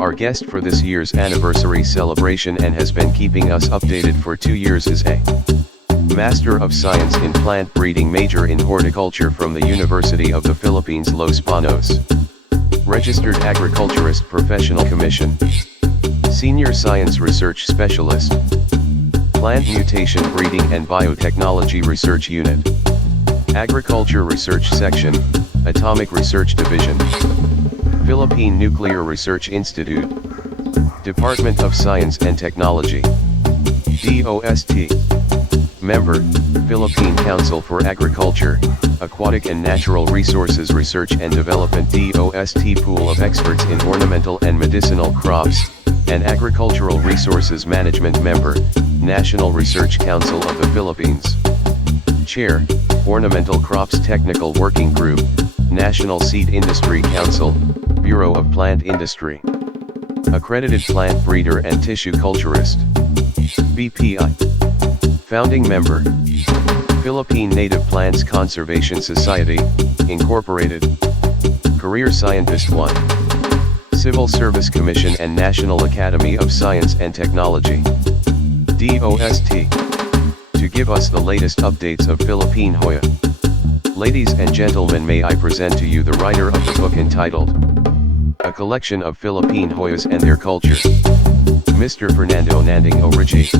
Our guest for this year's anniversary celebration and has been keeping us updated for 2 years is a Master of Science in Plant Breeding, major in Horticulture from the University of the Philippines Los Banos. Registered Agriculturist Professional Commission. Senior Science Research Specialist. Plant Mutation Breeding and Biotechnology Research Unit. Agriculture Research Section, Atomic Research Division. Philippine Nuclear Research Institute. Department of Science and Technology. DOST. Member, Philippine Council for Agriculture, Aquatic and Natural Resources Research and Development. DOST Pool of Experts in Ornamental and Medicinal Crops, and Agricultural Resources Management. Member, National Research Council of the Philippines. Chair, Ornamental Crops Technical Working Group, National Seed Industry Council, Bureau of Plant Industry. Accredited Plant Breeder and Tissue Culturist. BPI. Founding Member, Philippine Native Plants Conservation Society, Incorporated. Career Scientist 1. Civil Service Commission and National Academy of Science and Technology. DOST. To give us the latest updates of Philippine Hoya. Ladies and gentlemen, may I present to you the writer of the book entitled A Collection of Philippine Hoyas and Their Culture, Mr. Fernando Nanding Aurigue.